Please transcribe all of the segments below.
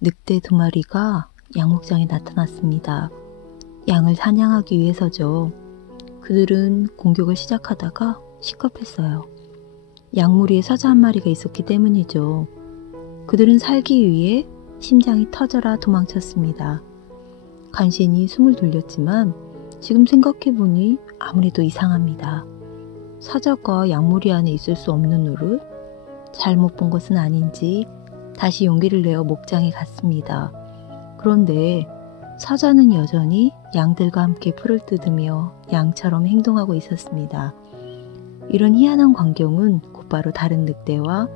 늑대 2마리가 양목장에 나타났습니다. 양을 사냥하기 위해서죠. 그들은 공격을 시작하다가 시겁했어요. 양무리에 사자 1마리가 있었기 때문이죠. 그들은 살기 위해 심장이 터져라 도망쳤습니다. 간신히 숨을 돌렸지만 지금 생각해보니 아무래도 이상합니다. 사자가 양무리 안에 있을 수 없는 노릇? 잘못 본 것은 아닌지 다시 용기를 내어 목장에 갔습니다. 그런데 사자는 여전히 양들과 함께 풀을 뜯으며 양처럼 행동하고 있었습니다. 이런 희한한 광경은 곧바로 다른 늑대와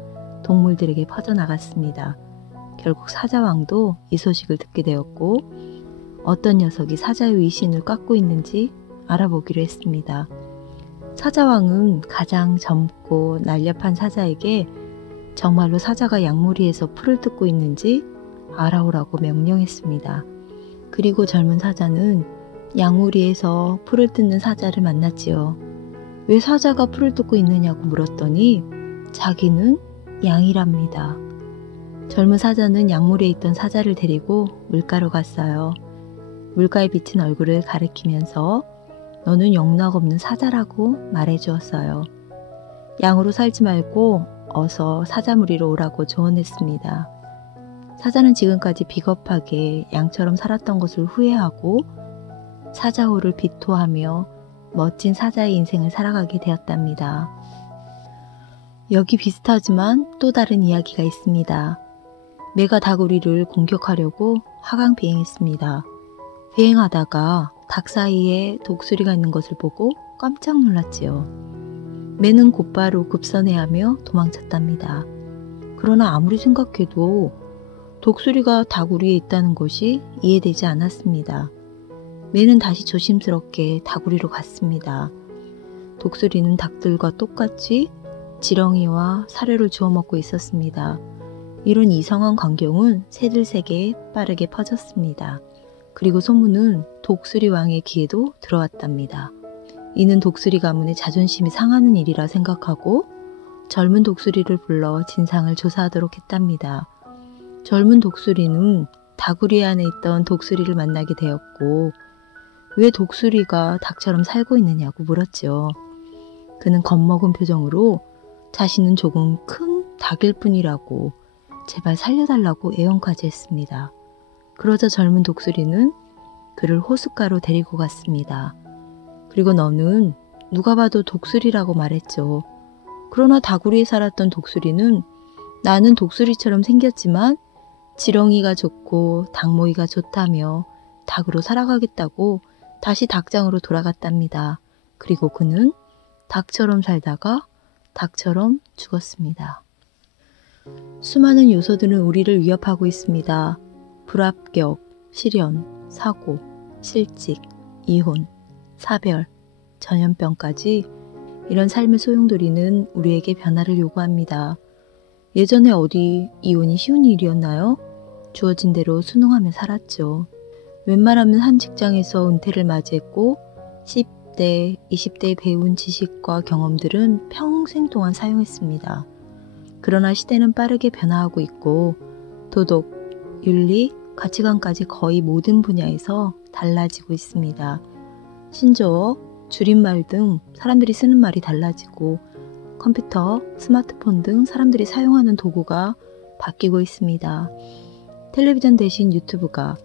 동물들에게 퍼져나갔습니다. 결국 사자왕도 이 소식을 듣게 되었고 어떤 녀석이 사자의 위신을 깎고 있는지 알아보기로 했습니다. 사자왕은 가장 젊고 날렵한 사자에게 정말로 사자가 양무리에서 풀을 뜯고 있는지 알아오라고 명령했습니다. 그리고 젊은 사자는 양무리에서 풀을 뜯는 사자를 만났지요. 왜 사자가 풀을 뜯고 있느냐고 물었더니 자기는 양이랍니다. 젊은 사자는 양무리에 있던 사자를 데리고 물가로 갔어요. 물가에 비친 얼굴을 가리키면서 너는 영락없는 사자라고 말해주었어요. 양으로 살지 말고 어서 사자무리로 오라고 조언했습니다. 사자는 지금까지 비겁하게 양처럼 살았던 것을 후회하고 사자호를 비토하며 멋진 사자의 인생을 살아가게 되었답니다. 여기 비슷하지만 또 다른 이야기가 있습니다. 매가 다구리를 공격하려고 하강 비행했습니다. 비행하다가 닭 사이에 독수리가 있는 것을 보고 깜짝 놀랐지요. 매는 곧바로 급선회하며 도망쳤답니다. 그러나 아무리 생각해도 독수리가 다구리에 있다는 것이 이해되지 않았습니다. 매는 다시 조심스럽게 다구리로 갔습니다. 독수리는 닭들과 똑같이 지렁이와 사료를 주워 먹고 있었습니다. 이런 이상한 광경은 새들세계에 빠르게 퍼졌습니다. 그리고 소문은 독수리 왕의 귀에도 들어왔답니다. 이는 독수리 가문의 자존심이 상하는 일이라 생각하고 젊은 독수리를 불러 진상을 조사하도록 했답니다. 젊은 독수리는 다구리 안에 있던 독수리를 만나게 되었고 왜 독수리가 닭처럼 살고 있느냐고 물었죠. 그는 겁먹은 표정으로 자신은 조금 큰 닭일 뿐이라고 제발 살려달라고 애원까지 했습니다. 그러자 젊은 독수리는 그를 호숫가로 데리고 갔습니다. 그리고 너는 누가 봐도 독수리라고 말했죠. 그러나 다구리에 살았던 독수리는 나는 독수리처럼 생겼지만 지렁이가 좋고 닭모이가 좋다며 닭으로 살아가겠다고 다시 닭장으로 돌아갔답니다. 그리고 그는 닭처럼 살다가 닭처럼 죽었습니다. 수많은 요소들은 우리를 위협하고 있습니다. 불합격, 실연, 사고, 실직, 이혼, 사별, 전염병까지 이런 삶의 소용돌이는 우리에게 변화를 요구합니다. 예전에 어디 이혼이 쉬운 일이었나요? 주어진 대로 순응하며 살았죠. 웬만하면 한 직장에서 은퇴를 맞이했고 10대, 20대에 배운 지식과 경험들은 평생 동안 사용했습니다. 그러나 시대는 빠르게 변화하고 있고 도덕, 윤리, 가치관까지 거의 모든 분야에서 달라지고 있습니다. 심지어 줄임말 등 사람들이 쓰는 말이 달라지고 컴퓨터, 스마트폰 등 사람들이 사용하는 도구가 바뀌고 있습니다. 텔레비전 대신 유튜브가,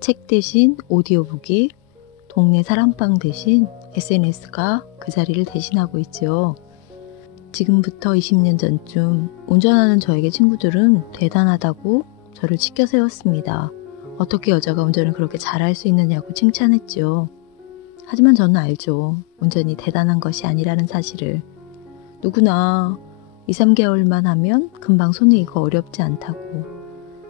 책 대신 오디오북이, 동네 사랑방 대신 SNS가 그 자리를 대신하고 있죠. 지금부터 20년 전쯤 운전하는 저에게 친구들은 대단하다고 저를 치켜 세웠습니다. 어떻게 여자가 운전을 그렇게 잘할 수 있느냐고 칭찬했죠. 하지만 저는 알죠. 운전이 대단한 것이 아니라는 사실을. 누구나 2, 3개월만 하면 금방 손에 익어 어렵지 않다고.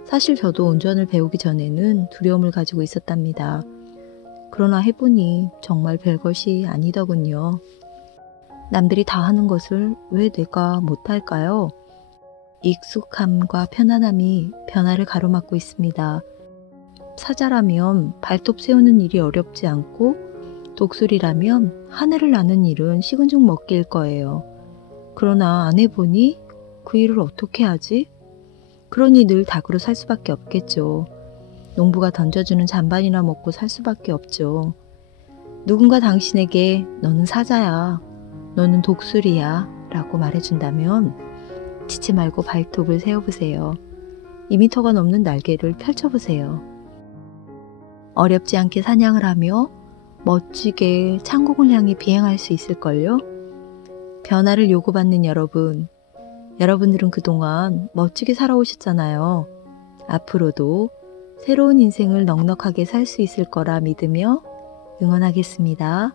사실 저도 운전을 배우기 전에는 두려움을 가지고 있었답니다. 그러나 해보니 정말 별것이 아니더군요. 남들이 다 하는 것을 왜 내가 못할까요? 익숙함과 편안함이 변화를 가로막고 있습니다. 사자라면 발톱 세우는 일이 어렵지 않고 독수리라면 하늘을 나는 일은 식은 죽 먹기일 거예요. 그러나 안 해보니 그 일을 어떻게 하지? 그러니 늘 닭으로 살 수밖에 없겠죠. 농부가 던져주는 잔반이나 먹고 살 수밖에 없죠. 누군가 당신에게 너는 사자야, 너는 독수리야 라고 말해준다면 지치 말고 발톱을 세워보세요. 2미터가 넘는 날개를 펼쳐보세요. 어렵지 않게 사냥을 하며 멋지게 창공을 향해 비행할 수 있을걸요? 변화를 요구받는 여러분들은 그동안 멋지게 살아오셨잖아요. 앞으로도 새로운 인생을 넉넉하게 살 수 있을 거라 믿으며 응원하겠습니다.